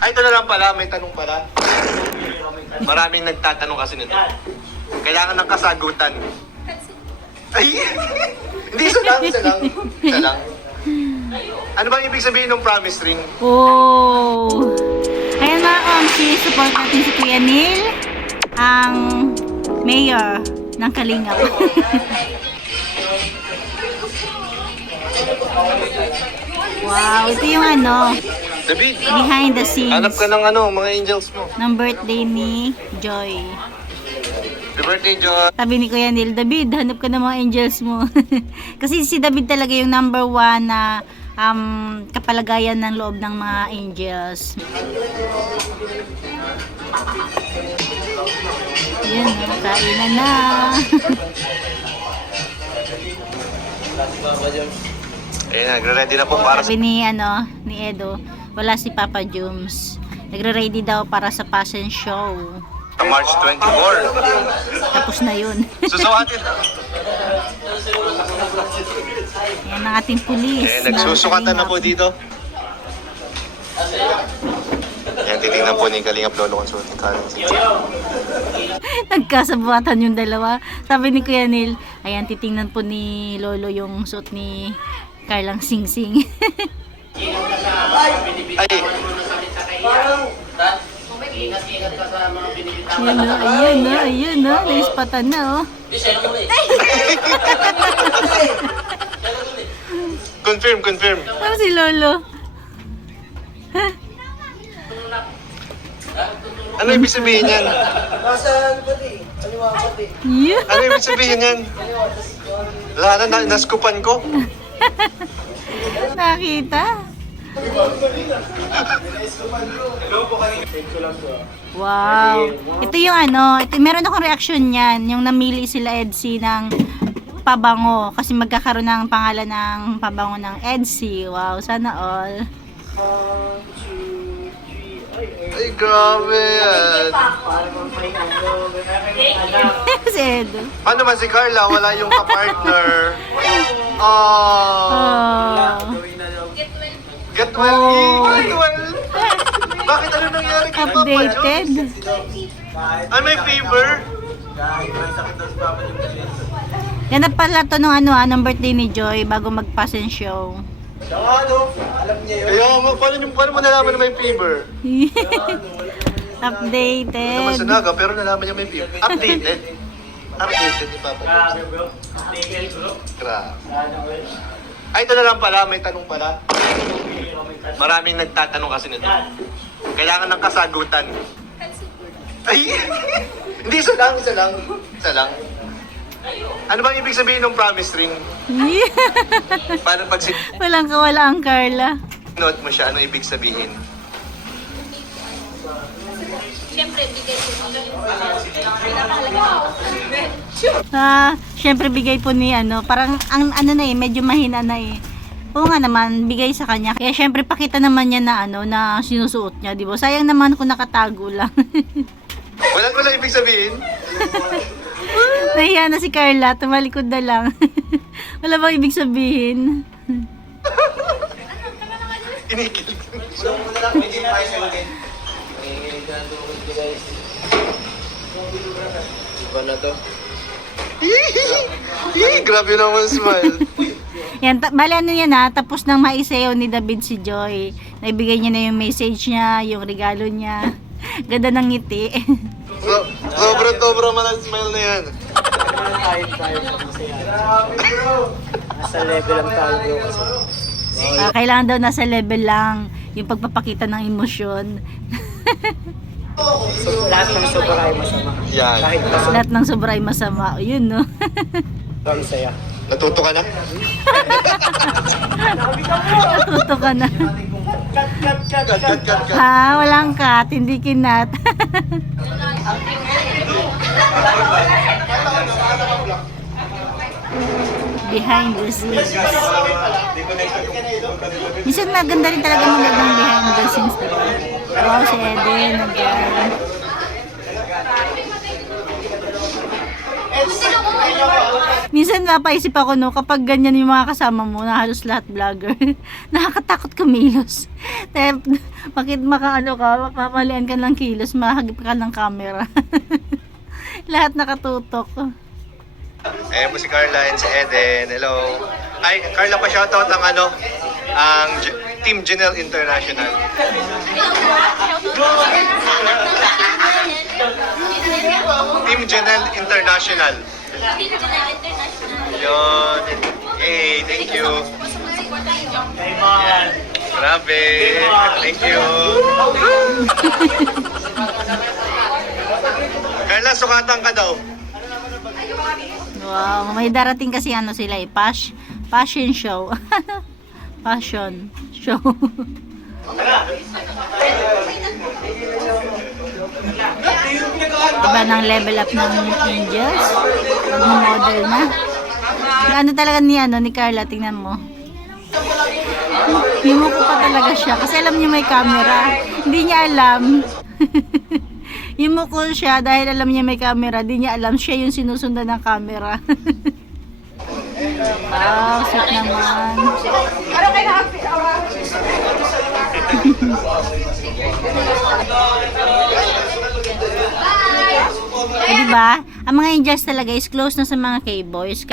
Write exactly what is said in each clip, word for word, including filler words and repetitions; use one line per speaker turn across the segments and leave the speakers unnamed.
Ay, ito na lang pala, may tanong pala. Maraming nagtatanong kasi nito. Kailangan ng kasagutan. Ay! Hindi, isa lang, isa lang. Isa lang. Ano bang ibig sabihin ng promise ring?
Oh! Ayan mga kamsi, support natin si Kuya Neil, ang mayor ng Kalingap. Wow, ito yung ano,
David,
behind the scenes
hanap ka ng ano, mga angels mo.
ng birthday ni Joy.
Happy birthday, John.
Sabi ni Kuya Neil, David, hanap ka ng mga angels mo. Kasi si David talaga yung number one na um, kapalagayan ng loob ng mga angels. Yan, kainan na.
Ayun, nagre-ready na po para sa...
Sabi ni, ano, ni Edo, wala si Papa Jums. Nagre-ready daw para sa fashion show.
March twenty-fourth.
Tapos na yun.
Susukatin.
Yan ang ating pulis.
Eh, nagsusukatan na po dito. Yan, titingnan po ni Kalingap Lolo kung suot ni Kalingap.
Nagkasabuatan yung dalawa. Sabi ni Kuya Neil, ayan, titingnan po ni Lolo yung suot ni Carlang Sing Sing.
Ay,
Ayan na, ayan na, ayan na. Naispatan na, oh.
confirm, confirm.
Ano si Lolo?
Ano ibig sabihin yan?
Nasa pati, kaliwa pati.
Yeah.
Ano ibig sabihin yan? Wala na, naskupan ko.
Nakita? Wow. Ito yung ano, ito, meron akong reaction niyan. Yung namili sila Edsy ng pabango. Kasi magkakaroon ng pangalan ng pabango ng Edsy. Wow, sana all.
One, two, three, ay, ay.
Ay, grabe yan.
Si Edo.
Ano naman si Carla? Wala yung kapartner. Oh.
Oh.
Get well.
Oh.
Get well. Bakit ano nangyari kay Papa
Updated.
Jones? Ay, may fever?
Ganap pala to nung ano, ah, ng birthday ni Joy bago mag-fashion show.
Siya nga, no? Alam niya yun.
Kaya mo, paano, paano mo nalaman na may fever?
Updated.
Naman sa naga, pero nalaman niya may fever. Updated. Updated ni Papa Jones. Grabe. Ay, ito na lang pala, may tanong pala. Maraming nagtatanong kasi nito. Kailangan ng kasagutan. Ay! Hindi, isa lang, isa lang. Isa lang. Ano bang ibig sabihin ng promise ring?
Yeah.
Paano pag
Walang kawala ang Carla.
sinuot mo siya, ano ibig sabihin?
Siyempre, bigay ko ng pinakahalaga.
Ah, syempre bigay po ni ano, parang ang ano na eh, medyo mahina na eh. Oo nga naman, bigay sa kanya. Kaya syempre pakita naman niya na ano, na sinusuot niya, di ba? Sayang naman kung nakatago lang.
Wala wala ibig sabihin?
Nahiya na si Carla, tumalikod na lang. Wala bang ibig sabihin?
Kinikilig.
So, muna lang, may gym price again. Eh, ganito ko guys. Iba na to.
Yee, grabe naman smile.
Yan, ta- bali ano yan ha, tapos nang maisayaw ni David si Joy. Naibigay niya na yung message niya, yung regalo niya. Ganda ng ngiti.
So, sobra-sobra man ang smile na yan.
Tayo tayo sa masaya. Grabe bro! Nasa level lang tayo bro kasi.
Ah, kailangan daw nasa level lang yung pagpapakita ng emosyon.
So, lahat ng sobra ay masama.
Yan.
Kahit masama,
Lahat ng sobra ay masama. O, yun no.
ang saya.
Natuto ka na?
Natuto ka na.
Cut, cut, cut,
Cut, cut, cut, cut.
Ha, walang cut, hindi kinat. Behind the scenes. Minsan maganda rin talaga magandang behind the scenes. Diba? Wow, si Eden. Nag- Minsan napaisip ako, no, kapag ganyan yung mga kasama mo, na halos lahat vlogger, nakakatakot kumilos. Dahil, bakit makaano ka, mamalian ka ng kilos, mahagip ka ng camera. Lahat nakatutok.
Ayan po si Carla and si Eden. Hello. Ay, Carla, pa-shoutout ang ano, ang J- Team Janelle International. Team Janelle International. Yun. Hey, thank you. Grabe. Thank you. Carla, sukatan ka daw.
Wow, may darating kasi ano sila eh, pas passion show. Passion show. Diba ng level up ng angels? Nag-model na. Ano talaga ni ano ni Carla, tingnan mo. Himuko pa talaga siya kasi alam niya may camera. Hindi niya alam. Himuko siya dahil alam niya may camera. Hindi niya alam siya yung sinusundan ng camera. Wow, sweet naman. Eh, diba? Ang mga angels talaga is close na sa mga K-boys.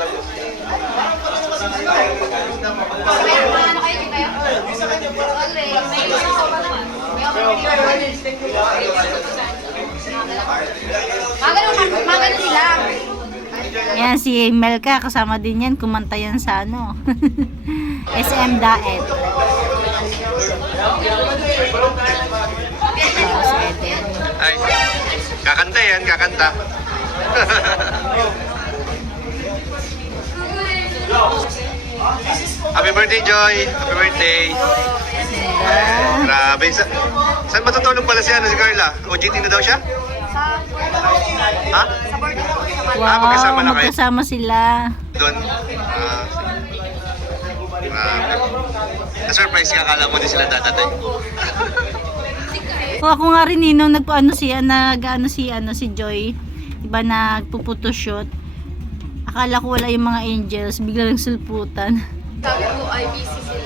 Magano sila.
Yan, si Melka, kasama din yan. Kumanta yan sa ano. S M Daet. Oh, si Eden.
Ay, kakanta yan, kakanta. Happy birthday, Joy! Happy birthday! Eh, grabe. Sa saan matutulog pala si, ano, si Carla? O G T na daw siya? Ha? Ah, magkasama
Wow,
na kayo?
magkasama sila.
Doon? Ah, grabe. Na-surprise ka, akala mo din sila dadatay.
O ako nga rin eh, nung nagpaano siya, nag-ano si, ano, si Joy, diba, nagpuputoshoot. Akala ko wala yung mga angels, bigla lang sulputan.
Sabi ko ay busy sila.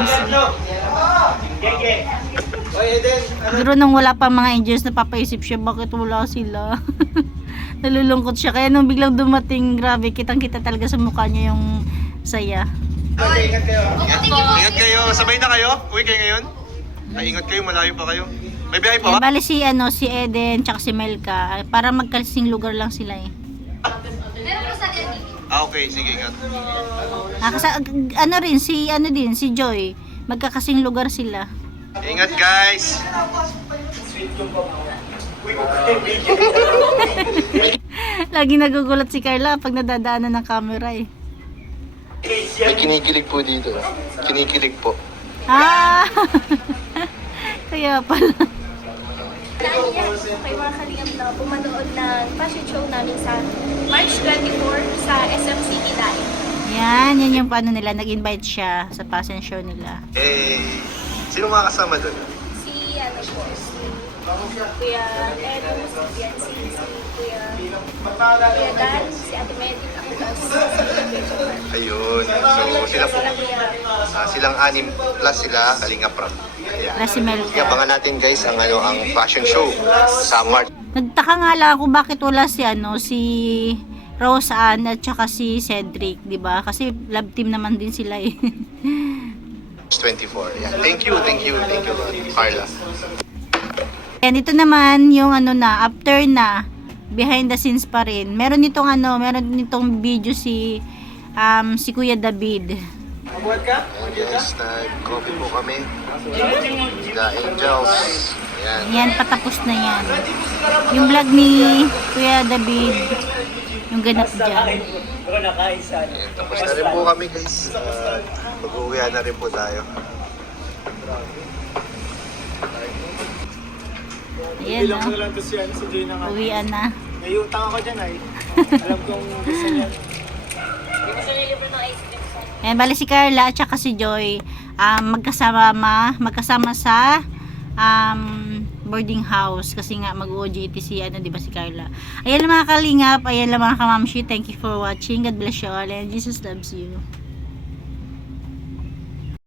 Pero nung wala pa mga angels, napapaisip siya, bakit wala sila? Nalulungkot siya, kaya nung biglang dumating, grabe, kitang-kita talaga sa mukha niya yung saya.
Ingat, ingat kayo. Sabay na kayo? Uwi kayo ngayon? Ay, ingat kayo. Malayo pa kayo. May biyahe pa
Eh,
ba?
bali si, ano, si Eden, tsaka si Melka, ay, para magkalsing lugar lang sila eh.
Meron po sa L D.
Ah, okay. Sige, ingat.
Ah, kasi, ano rin, si, ano din, si Joy, magkakasing lugar sila.
Ingat, guys.
Lagi nagugulat si Carla pag nadadaanan ng camera eh.
May kinikilig po dito. Kinikilig po.
Ah! Kaya pala.
Daan niya kay mga kalingap na pumanood ng fashion show namin sa March twenty-fourth sa S M City Live.
Yan, yan yung paano nila, nag-invite siya sa fashion show nila.
Eh, sino mga kasama doon?
Si ano po, si Kuya Edo, si Biancy, si Kuya Kuya Dan, si Ate Medic, ako po si Kuya Jomar.
Ayun. So, sila po. Ah, silang anim plus sila, Kalinga Prab. Ayan.
Wala si Melka.
Abangan natin, guys, ang ano ang fashion show sa March
Nagtaka nga lang ako bakit wala si ano, si Rose Ann at saka si Cedric, di ba? Kasi love team naman din sila eh.
twenty-four. Ayan. Thank you, thank you, thank you, Carla.
Yan, ito naman yung ano na, after na, behind the scenes pa rin. Meron nitong ano, meron nitong video si um, si Kuya David.
Ayan, guys, nag-coffee po kami. The Angels. Ayan.
Yan, patapos na yan. Yung vlog ni Kuya David, yung ganap dyan.
Ayan, tapos na rin po kami, guys. Uh, Mag-uwihan na rin po tayo.
Ayan, no?
lang to si, ano, si Joy na nga.
Uwian na.
May utang ako dyan ay. Alam kong gusto niya.
Ayan, bali si Carla at saka si Joy, um, magkasama, magkasama sa um, boarding house kasi nga mag-O J T si ano, 'di ba, si Carla. Ayan lang mga kalingap, ayan lang mga kamamshi. Thank you for watching. God bless you all and Jesus loves you.